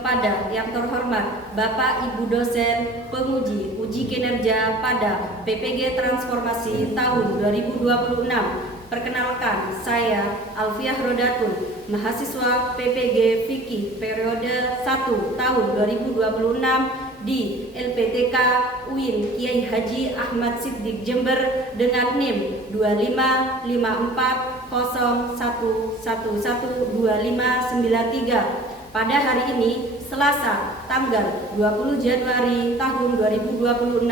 kepada yang terhormat Bapak Ibu dosen penguji uji kinerja pada PPG Transformasi tahun 2026. Perkenalkan, saya Alfiah Rodatun, mahasiswa PPG Fikih periode 1 tahun 2026 di LPTK UIN Kiai Haji Ahmad Siddiq Jember dengan NIM 255401112593. Pada hari ini, Selasa, tanggal 20 Januari tahun 2026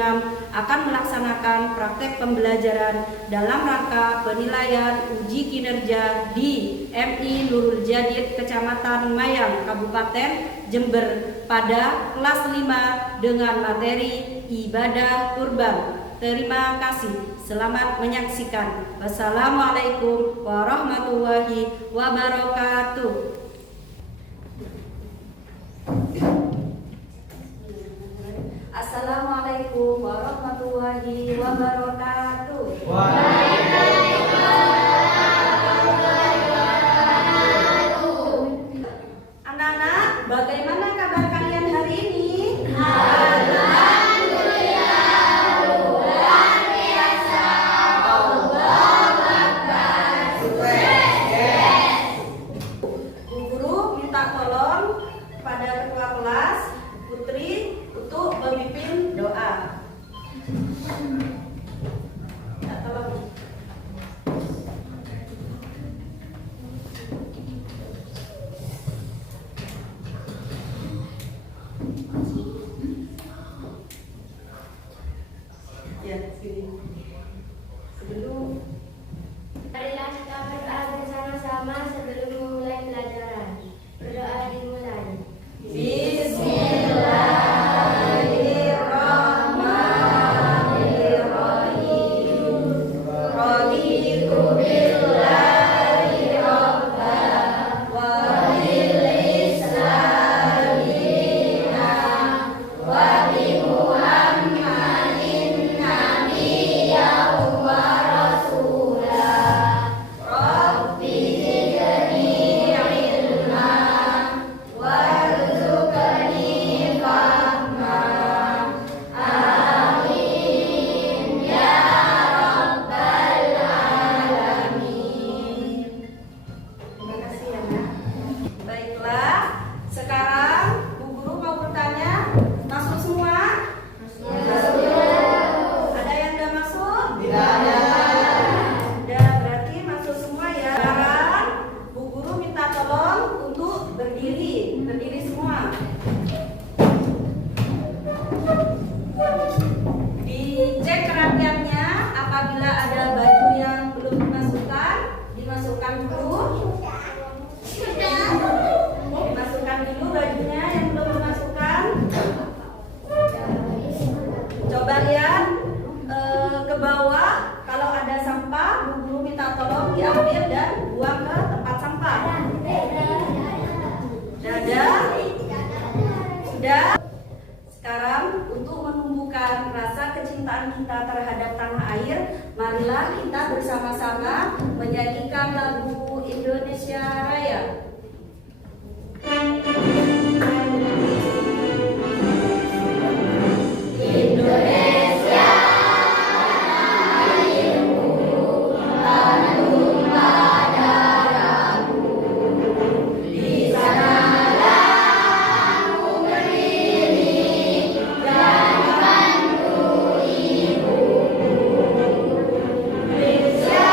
akan melaksanakan praktek pembelajaran dalam rangka penilaian uji kinerja di MI Nurul Jadid Kecamatan Mayang, Kabupaten Jember pada kelas 5 dengan materi ibadah kurban. Terima kasih. Selamat menyaksikan. Wassalamualaikum warahmatullahi wabarakatuh. Assalamualaikum warahmatullahi wabarakatuh. Anak-anak, bagaimana kabar kalian hari ini? Alhamdulillah, luar biasa. Allahu Akbar. Bu Guru minta tolong pada ketua kelas Putri untuk memimpin doa. Ya, tolong. Ya, sini. Sebelum Marilah kita berdoa bersama-sama sebelum memulai pelajaran. Berdoa dimulai. Bismillahirrahmanirrahim. Raditu billahi rabban wa bil islami dinan wa bi Muhammadin nabiyyan wa rasulah. Rabbi zidni ilman warzuqni fahman. Amin ya rabbal alamin. Terima kasih ya, Nak. Baiklah, sekarang Bu Guru mau bertanya, masuk semua? Masuk. Ada yang nggak masuk? Tidak ada. Udah, berarti masuk semua ya. Sekarang Bu Guru minta tolong untuk berdiri semua. Dicek kerapiannya, apabila ada baju yang belum dimasukkan dulu. Dimasukkan dulu bajunya yang belum dimasukkan. Coba lihat ke bawah, kalau ada sampah, Bu Guru minta tolong diambil dan buang ke tempat sampah. Sudah? Sudah? Sekarang untuk menumbuhkan rasa kecintaan kita terhadap tanah air, marilah kita bersama-sama menyanyikan lagu Indonesia Raya. Indonesia airku, tanah tumpah darahku, di sanalah aku berdiri, jadikanku ibuku. Indonesia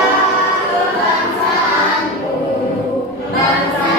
kebangsaanku, bangsa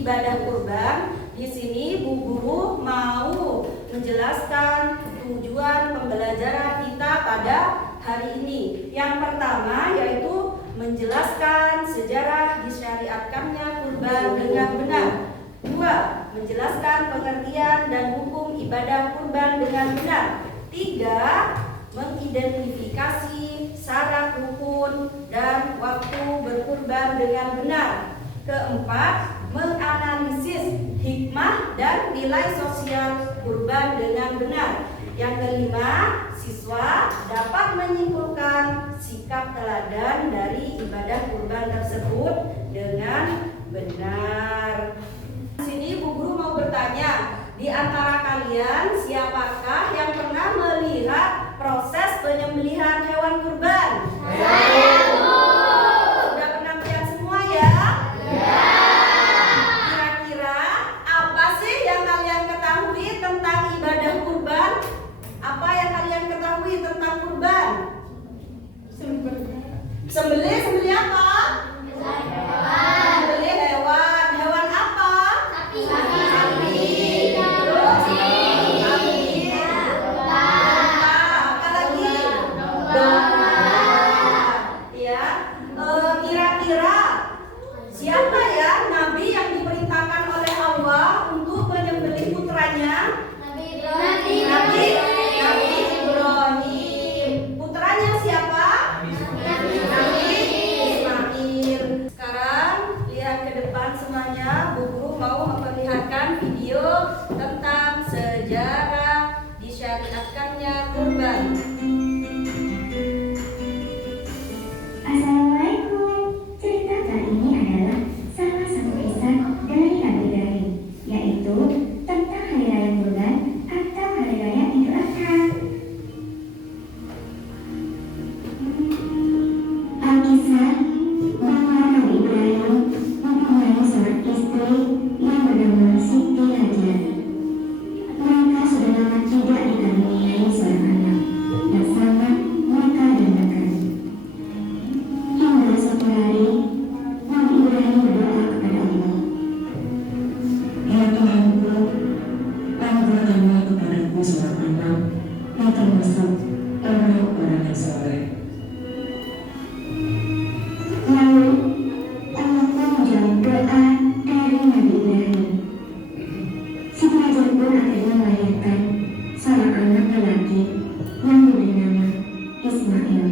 ibadah kurban, di sini Bu Guru mau menjelaskan tujuan pembelajaran kita pada hari ini. Yang pertama yaitu menjelaskan sejarah disyariatkannya kurban dengan benar. 2. Menjelaskan pengertian dan hukum ibadah kurban dengan benar. 3. Mengidentifikasi syarat rukun dan waktu berkurban dengan benar. 4. Menganalisis hikmah dan nilai sosial kurban dengan benar. Yang 5, siswa dapat menyimpulkan sikap teladan dari ibadah kurban tersebut dengan benar. Di sini Bu Guru mau bertanya, di antara kalian siapakah yang pernah melihat proses penyembelihan hewan kurban? Sudah pernah melihat semua ya? Kira-kira apa sih yang kalian ketahui tentang ibadah kurban? Apa yang kalian ketahui tentang kurban? Sembelih apa? Sembelih hewan. Hewan apa? Sapi. Terus kambing. Apa lagi? Domba. Ya. Kira-kira siapa ya nabi yang diperintahkan oleh Allah untuk menyembelih putranya? Nabi Ibrahim. Putranya siapa? Nabi Ismail. Sekarang lihat ke depan semuanya. Bu Guru mau memperlihatkan video tentang sejarah disyariatkannya kurban. Assalamualaikum. Cerita kali ini adalah salah satu kisah dari Nabi Ibrahim, yaitu tentang Hari Raya Kurban atau Hari Raya Idul Adha. Alkisah bahwa Nabi Ibrahim mempunyai seorang istri yang bernama Siti Hajar. Mereka sudah lama tidak dikaruniai seorang anak dan sangat mereka dambakan. Hingga suatu hari, Nabi Ibrahim berdoa kepada Allah. Ya Tuhanku, anugerahkanlah kepadaku seorang anak yang termasuk orang-orang yang saleh. Lalu, Allah pun menjawab doa dari Nabi Ibrahim. Siti Hajar pun akhirnya melahirkan seorang anak lelaki yang diberi nama Ismail.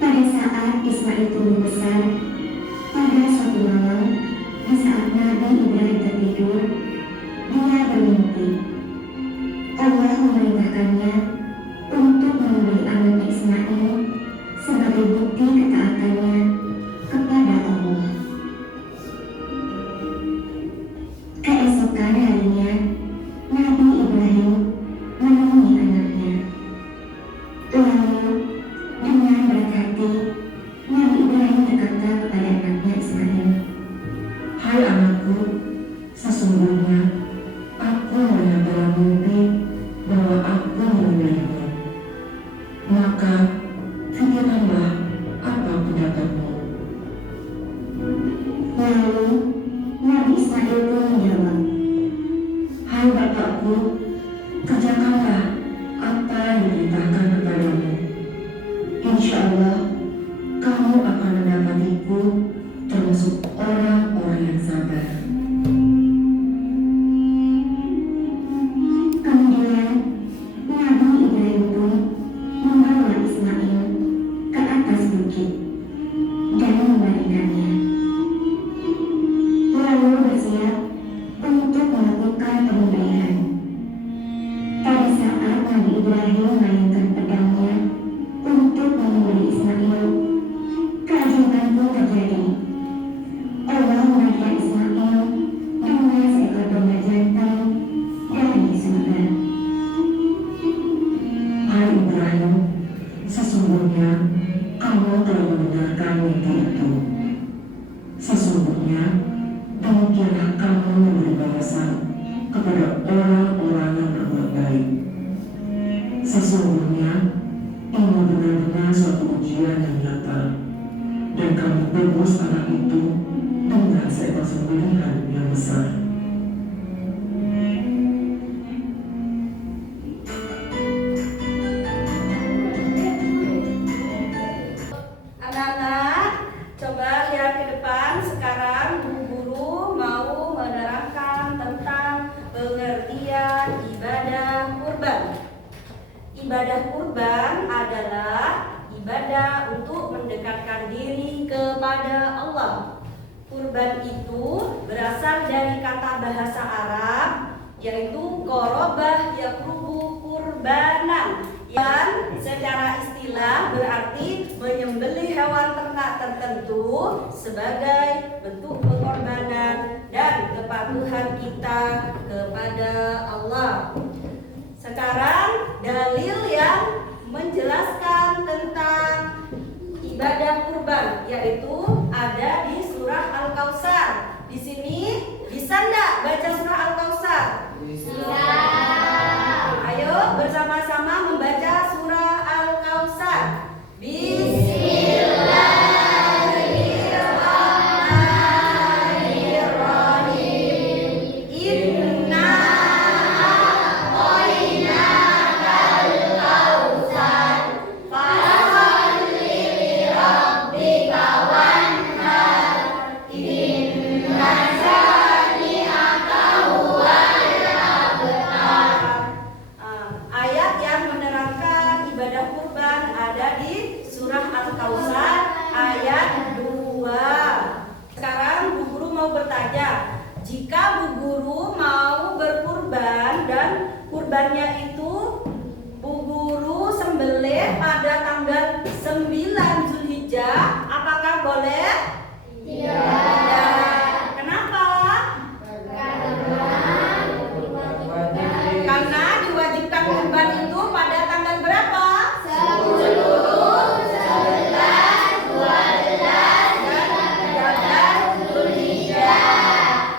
Pada saat Ismail tumbuh besar, pada suatu malam, di saat Nabi Ibrahim tertidur, dia bermimpi. Allah memerintahkannya untuk memberi anaknya Ismail sebagai bukti ketaatannya kepada Allah. Keesokan harinya, Nabi Ibrahim menemui anaknya. Lalu, dengan berat hati, Nabi Ibrahim berkata kepada anaknya Ismail, Hai anakku, sesungguhnya aku melihat dalam mimpi bahwa aku menyembelihmu. Maka pikirkanlah apa pendapatmu. lalu Nabi Ismail pun menjawab, Hai bapakku, kerjakanlah apa yang diperintahkan kepadamu. Insya Allah, kamu akan mendapatiku termasuk orang-orang yang sabar. Kemudian Nabi Ibrahim pun membawa Ismail ke atas bukit dan membaringkannya. mengurus anak itu dengan seekor sembelihan yang besar. Anak-anak, coba lihat ke depan. Sekarang Bu Guru mau menerangkan tentang pengertian ibadah kurban. Ibadah kurban adalah ibadah untuk mendekatkan diri kepada Allah. Kurban itu berasal dari kata bahasa Arab yaitu qorobah yaqrubu kurbanan, yang secara istilah berarti menyembelih hewan ternak tertentu sebagai bentuk pengorbanan dan kepatuhan kita kepada Allah. Sekarang dalil yang menjelaskan tentang ibadah kurban yaitu ada di surah Al-Kautsar. Di sini bisa enggak baca surah Al-Kautsar? Bisa. Ayo bersama-sama membaca surah Al-Kautsar. Bismillahirrahmanirrahim. Inna a'tainakal kautsar fasholli lirabbika wanhar. Inna syani'aka huwal abtar. Ayat yang menerangkan ibadah kurban ada di surah Al-Kautsar ayat 2. Sekarang Bu Guru mau bertanya, jika Bu Guru mau berkurban dan kurbannya itu Bu Guru sembelih pada tanggal 9 Zulhijjah, apakah boleh? Tidak. Kenapa? Karena diwajibkan kurban itu pada tanggal berapa? 10, 11, 12, dan 13 Zulhijjah.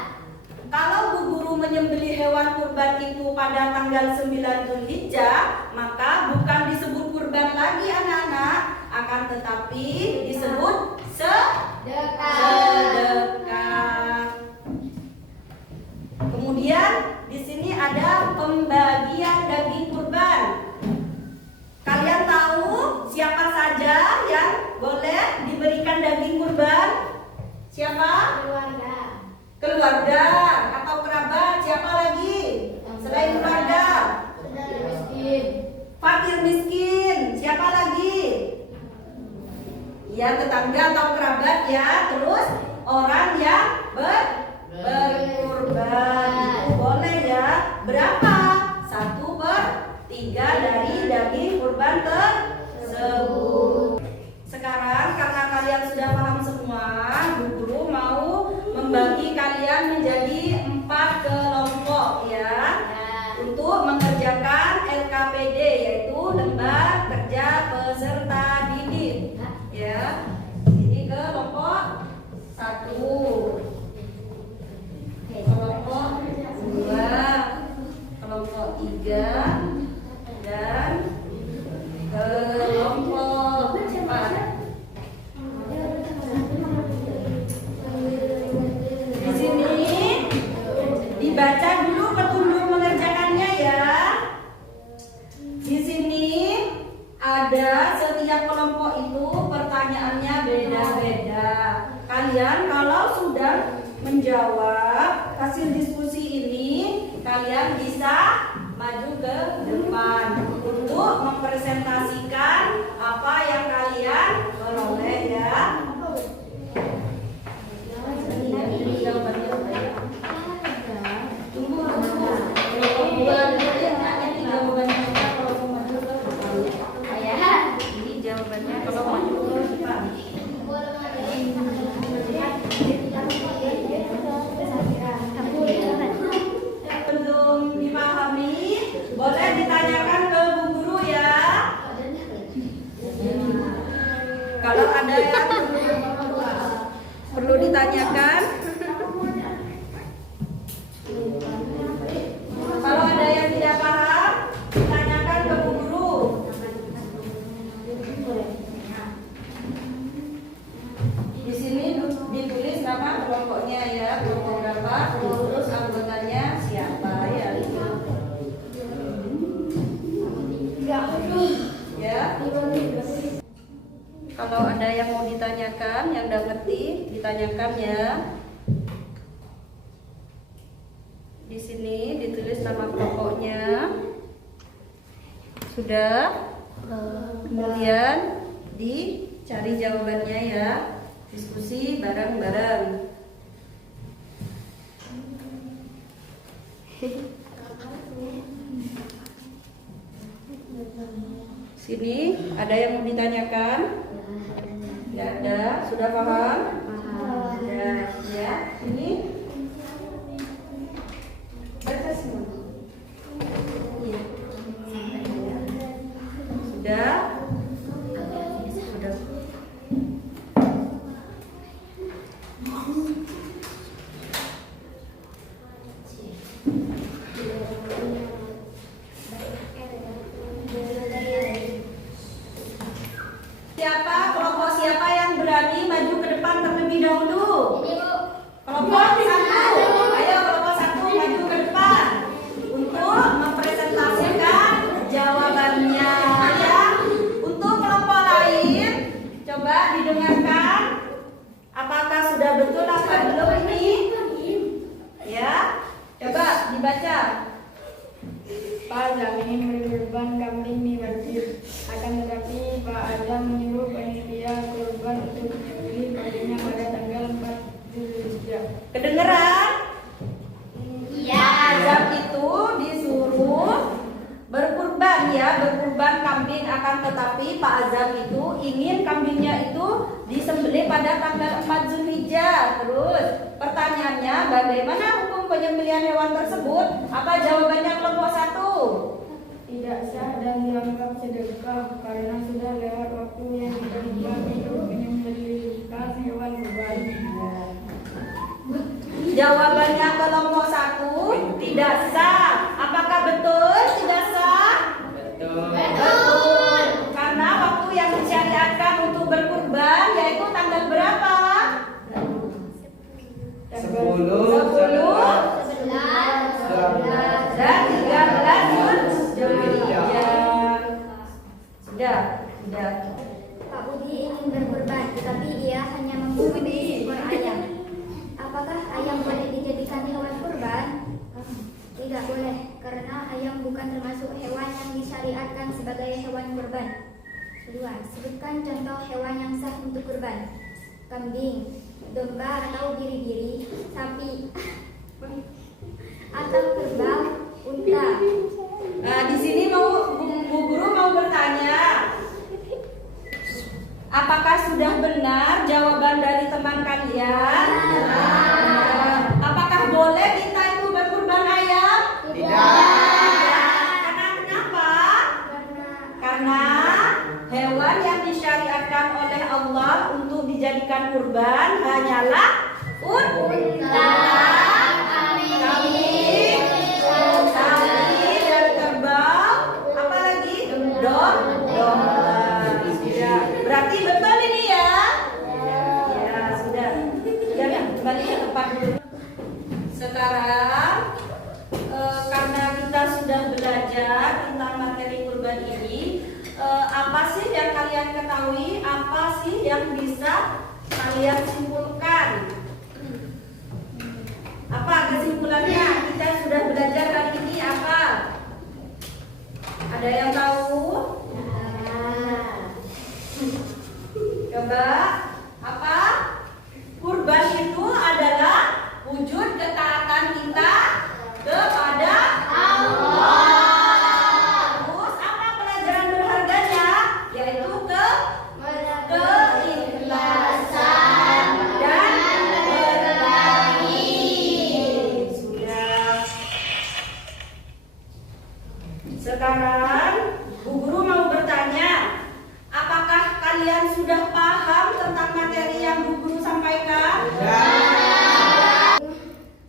Kalau Bu Guru menyembelih hewan kurban itu pada tanggal 9 Zulhijjah, maka bukan disebut kurban lagi anak-anak, akan tetapi disebut sedekah. Kemudian di sini ada pembagian daging kurban. Kalian tahu siapa saja yang boleh diberikan daging kurban? Siapa? Keluarga atau kerabat. Siapa lagi? Selain keluarga? Fakir miskin. Siapa lagi? Ya, tetangga atau kerabat ya. Terus orang yang berkurban itu boleh ya. Berapa? 1/3 dari daging kurban tersebut. Sekarang karena kalian sudah paham semua, Bu Guru mau membagi kalian menjadi 4 kelompok ya, untuk mengerjakan LKPD yaitu lembar kerja peserta didik ya. Ini kelompok 1, kelompok 2, kelompok 3, dan kelompok 4. Di sini dibaca dulu petunjuk mengerjakannya ya. Di sini ada setiap kelompok itu pertanyaannya beda-beda. Kalian kalau sudah menjawab hasil diskusi ini, kalian bisa maju ke depan untuk mempresentasikan apa yang kalian peroleh ya. Tunggu ini jawabannya kalau maju ke depan. Belum dipahami, boleh ditanyakan ke Bu Guru ya. Kalau ada yang perlu ditanyakan, kalau ada yang tidak paham, tanyakan ke Bu Guru. Di sini ditanyakan ya. Di sini ditulis nama kelompoknya. Sudah? Kemudian dicari jawabannya ya. Diskusi bareng-bareng. Sini ada yang mau ditanyakan? Tidak ada. Sudah paham? Sudah. Ya. Ini baca semua. Iya. Sudah. Sudah. Kelompok siapa yang berani maju ke depan terlebih dahulu? Kelompok satu. Ayo kelompok satu maju ke depan untuk mempresentasikan jawabannya ya. Untuk kelompok lain coba didengarkan. Apakah sudah betul apa belum ini? Ya. Coba dibaca. Pak Azam ingin berkurban kambing di masjid. Akan tetapi Pak Azam menyuruh panitia kurban untuk menyembelih kambingnya pada tanggal 4 Zulhijjah. Kedengeran? Iya. Azam itu disuruh berkurban ya, berkurban kambing, akan tetapi Pak Azam itu ingin kambingnya itu disembelih pada tanggal 4 Zulhijjah. Terus pertanyaannya, bagaimana hukum penyembelihan hewan tersebut? Apa jawabannya kelompok satu? Tidak sah dan dianggap sedekah karena sudah lewat waktu yang ditentukan untuk menyembelihkan hewan kurban. Jawabannya kelompok satu, tidak sah. Apakah betul tidak sah? Betul. Karena waktu yang disyariatkan untuk berkurban yaitu tanggal berapa? 11 dan 13 Zulhijjah. Sudah. Pak Budi ingin berkurban, tetapi dia hanya membunuh seekor ayam. Apakah ayam boleh dijadikan hewan kurban? Tidak boleh, karena ayam bukan termasuk hewan yang disyariatkan sebagai hewan kurban. Kedua, sebutkan contoh hewan yang sah untuk kurban. Kambing, domba atau biri-biri, sapi, atau kerbau, unta. Nah, di sini Bu Guru mau bertanya, apakah sudah benar jawaban dari teman kalian? Apakah boleh kita itu berkurban ayam? Karena kenapa? Karena hewan yang disyariatkan oleh Allah untuk dijadikan kurban hanyalah unta, kambing, sapi, dan kerbau. Apa lagi? Domba. Ya, berarti betul ini ya? Ya, sudah. Ya, kembali ke tempat dulu. Sekarang karena kita sudah belajar tentang materi kurban ini, apa sih yang kalian ketahui? Apa sih yang bisa kalian simpulkan? Apa kesimpulannya? Kita sudah belajar kali ini apa? Ada yang tahu? Coba apa? Kurban itu adalah wujud ketaatan kita kepada Allah. Terus apa pelajaran berharganya? Yaitu keikhlasan dan berbagi. Sudah. Sekarang Bu Guru mau bertanya, apakah kalian sudah paham tentang materi yang Bu Guru sampaikan?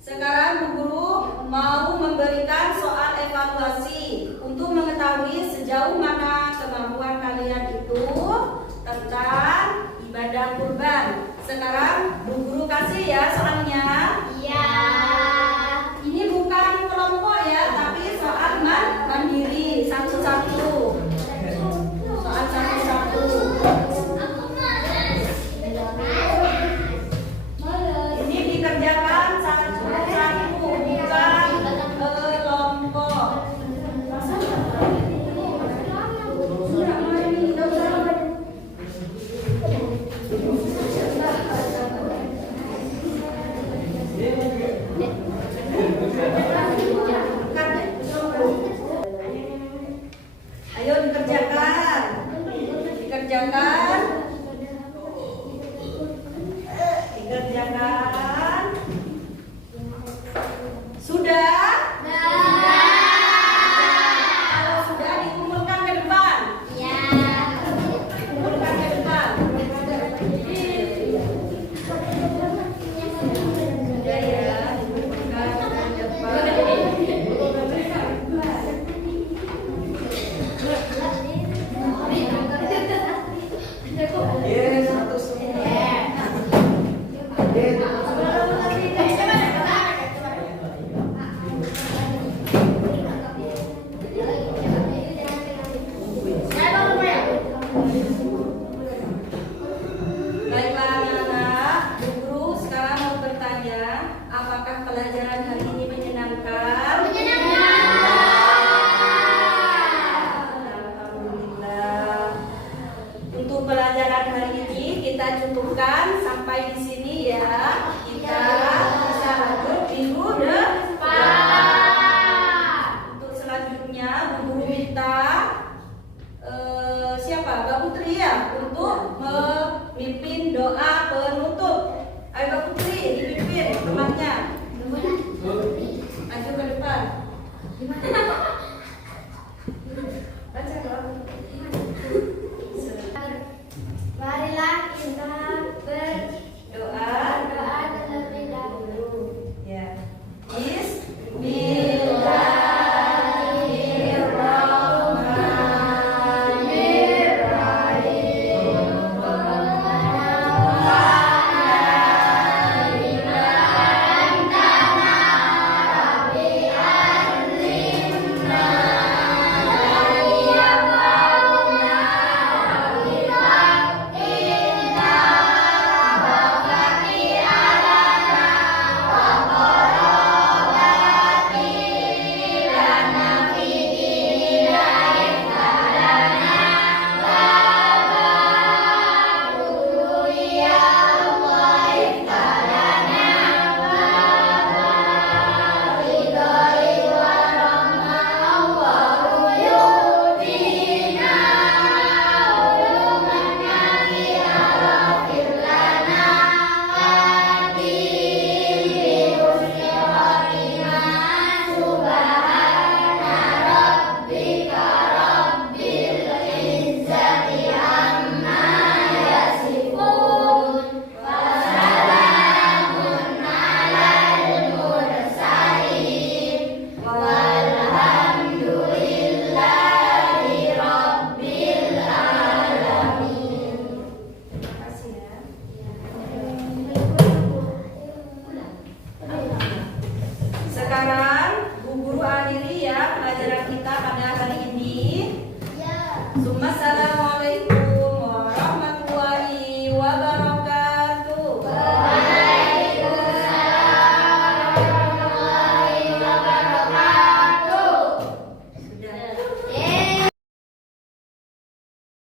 Sekarang Bu Guru mau memberikan soal evaluasi untuk mengetahui sejauh mana kemampuan kalian itu tentang ibadah kurban. Sekarang Bu Guru kasih ya soalnya. Iya. Ini bukan kelompok ya, tapi soal mandiri satu-satu. Soal satu-satu. Baiklah anak-anak, Bu Guru sekarang mau bertanya, apakah pelajaran hari